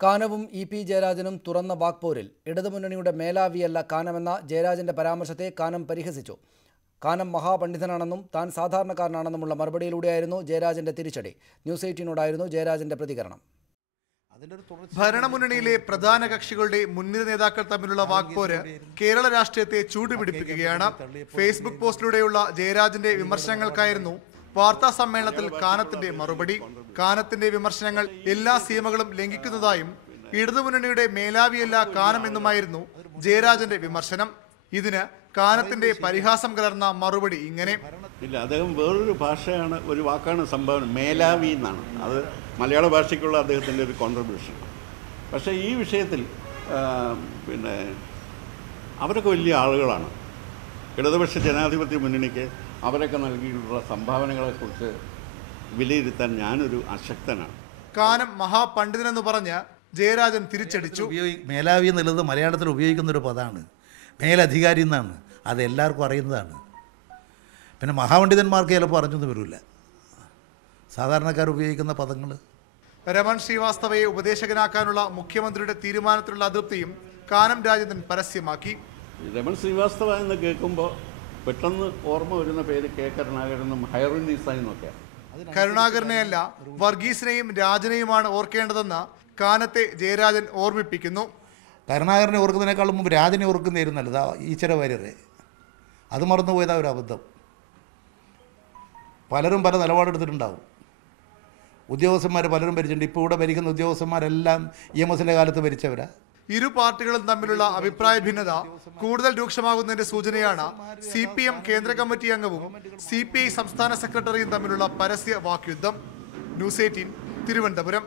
കാനവും EP. ജയരാജനും തുറന്ന വാക്പോരിൽ ഇടതുമുന്നണിയുടെ മേലാവിയല്ല കാനമെന്ന ജയരാജന്റെ പരാമർശത്തെ കാനം പരിഹസിച്ചു. കാനം മഹാപണ്ഡിതനാണെന്നും താൻ സാധാരണക്കാരനാണെന്നുമുള്ള മറുപടിയിലൂടെയായിരുന്നു ജയരാജന്റെ തിരിച്ചടി. ന്യൂസ് 18നോടായിരുന്നു ജയരാജന്റെ പ്രതികരണം. ഭരണമുന്നണിയിലെ പ്രധാന കക്ഷികളുടെ മുൻനിര നേതാക്കൾ തമ്മിലുള്ള വാക്പോര് കേരള രാഷ്ട്രീയത്തെ ചൂടുപിടിപ്പിക്കുകയാണ്. ഫേസ്ബുക്ക് പോസ്റ്റിലൂടെയുള്ള ജയരാജന്റെ വിമർശനങ്ങൾക്കായിരുന്നു വാർത്താ സമ്മേളനത്തിൽ കാനത്തിന്റെ മറുപടി. കാനത്തിന്റെ വിമർശനങ്ങൾ എല്ലാ സീമകളും ലംഘിക്കുന്നതായും ഇടതുമുന്നണിയുടെ മേലാവിയല്ല കാനം എന്നുമായിരുന്നു ജയരാജന്റെ വിമർശനം. ഇതിന് കാനത്തിന്റെ പരിഹാസം കലർന്ന മറുപടി ഇങ്ങനെ: ഇല്ല, അദ്ദേഹം വേറൊരു ഭാഷയാണ്, ഒരു വാക്കാണ് സംഭാവന, മേലാവി എന്നാണ്. അത് മലയാള ഭാഷയ്ക്കുള്ള അദ്ദേഹത്തിൻ്റെ ഒരു കോൺട്രിബ്യൂഷൻ. പക്ഷേ ഈ വിഷയത്തിൽ അവരൊക്കെ വലിയ ആളുകളാണ്. ഇടതുപക്ഷ ജനാധിപത്യ മുന്നണിക്ക് അവരൊക്കെ നൽകിയിട്ടുള്ള സംഭാവനകളെക്കുറിച്ച് വിലയിരുത്താൻ ഞാനൊരു അശക്തനാണ്. കാനം മഹാപണ്ഡിതനെന്ന് പറഞ്ഞ് ജയരാജൻ തിരിച്ചടിച്ചു. മേലാവി എന്നുള്ളത് മലയാളത്തിൽ ഉപയോഗിക്കുന്നൊരു പദമാണ്. മേലധികാരി എന്നാണ്, അത് എല്ലാവർക്കും അറിയുന്നതാണ്. പിന്നെ മഹാപണ്ഡിതന്മാർക്ക് ചിലപ്പോൾ അറിഞ്ഞൊന്നും വരില്ല, സാധാരണക്കാർ ഉപയോഗിക്കുന്ന പദങ്ങൾ. രമൺ ശ്രീവാസ്തവയെ ഉപദേശകനാക്കാനുള്ള മുഖ്യമന്ത്രിയുടെ തീരുമാനത്തിലുള്ള അതൃപ്തിയും കാനം രാജേന്ദ്രൻ പരസ്യമാക്കി. രമൺ ശ്രീവാസ്തവ എന്ന് കേൾക്കുമ്പോൾ പെട്ടെന്ന് ഓർമ്മ വരുന്ന പേര് കെ കരുണാകരനും ഹൈറുന്നീസയെന്നൊക്കെയാണ്. കരുണാകരനെയല്ല, വർഗീസിനെയും രാജനെയുമാണ് ഓർക്കേണ്ടതെന്ന് കാനത്തെ ജയരാജൻ ഓർമ്മിപ്പിക്കുന്നു. കരുണാകരനെ ഓർക്കുന്നതിനേക്കാളും മുമ്പ് രാജനെ ഓർക്കുന്നതായിരുന്നു നല്ലതാ ഈശ്വര വാര്യരെ. അത് മറന്നുപോയതാ ഒരു അബദ്ധം. പലരും പല നിലപാടെടുത്തിട്ടുണ്ടാവും. ഉദ്യോഗസ്ഥന്മാർ പലരും ഭരിച്ചിട്ടുണ്ട്. ഇപ്പോൾ ഇവിടെ ഭരിക്കുന്ന ഉദ്യോഗസ്ഥന്മാരെല്ലാം EMSന്റെ കാലത്ത് ഭരിച്ചവരാ. ഇരു പാർട്ടികളും തമ്മിലുള്ള അഭിപ്രായ ഭിന്നത കൂടുതൽ രൂക്ഷമാകുന്നതിന്റെ സൂചനയാണ് CPM കേന്ദ്ര കമ്മിറ്റി അംഗവും CPI സംസ്ഥാന സെക്രട്ടറിയും തമ്മിലുള്ള പരസ്യ വാക്യുദ്ധം. ന്യൂസ് 18 തിരുവനന്തപുരം.